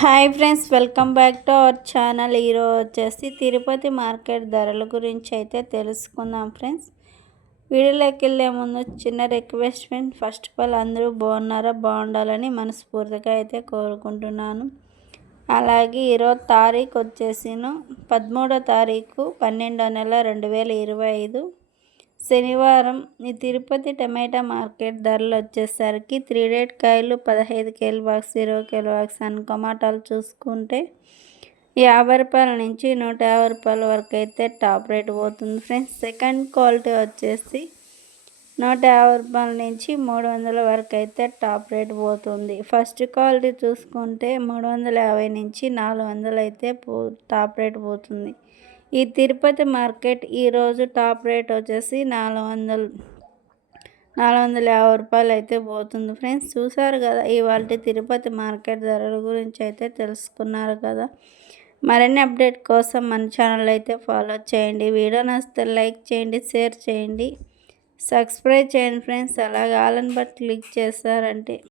Hi friends welcome back to our channel. ఈరోజు వచ్చేసి Tirupati market ధరల గురించి అయితే తెలుసుకుందాం ఫ్రెండ్స్. వీడియోలోకి వెళ్ళే ముందు చిన్న request friend first of all అందరూ బాగున్నారా? బాగుండాలని మనస్ఫూర్తిగా అయితే కోరుకుంటున్నాను. అలాగే ఈరోజు తారీఖు వచ్చేసిను పదమూడో తారీఖు పన్నెండో నెల రెండు వేల ఇరవై ఐదు. శనివారం ఈ తిరుపతి టమాటా మార్కెట్ ధరలు వచ్చేసరికి త్రీ రేట్ కాయలు పదహైదు కేలు బాక్స్ ఇరవై కేలు బాక్స్ అని టమాటాలు చూసుకుంటే యాభై రూపాయల నుంచి నూట యాభై రూపాయల వరకు అయితే టాప్ రేట్ పోతుంది ఫ్రెండ్స్. సెకండ్ క్వాలిటీ వచ్చేసి నూట యాభై రూపాయల నుంచి మూడు వందల వరకు అయితే టాప్ రేట్ పోతుంది. ఫస్ట్ క్వాలిటీ చూసుకుంటే మూడు వందల యాభై నుంచి నాలుగు వందలు అయితే పో టాప్ రేట్ పోతుంది. ఈ తిరుపతి మార్కెట్ ఈరోజు టాప్ రేట్ వచ్చేసి నాలుగు వందలు నాలుగు వందల యాభై రూపాయలు అయితే పోతుంది ఫ్రెండ్స్. చూసారు కదా ఇవాళ తిరుపతి మార్కెట్ ధరల గురించి అయితే తెలుసుకున్నారు కదా. మరిన్ని అప్డేట్ కోసం మన ఛానల్ అయితే ఫాలో చేయండి. వీడియో నచ్చితే లైక్ చేయండి షేర్ చేయండి. సబ్స్క్రైబ్ చేయండి ఫ్రెండ్స్. అలాగే ఆలని బట్టి క్లిక్ చేస్తారంటే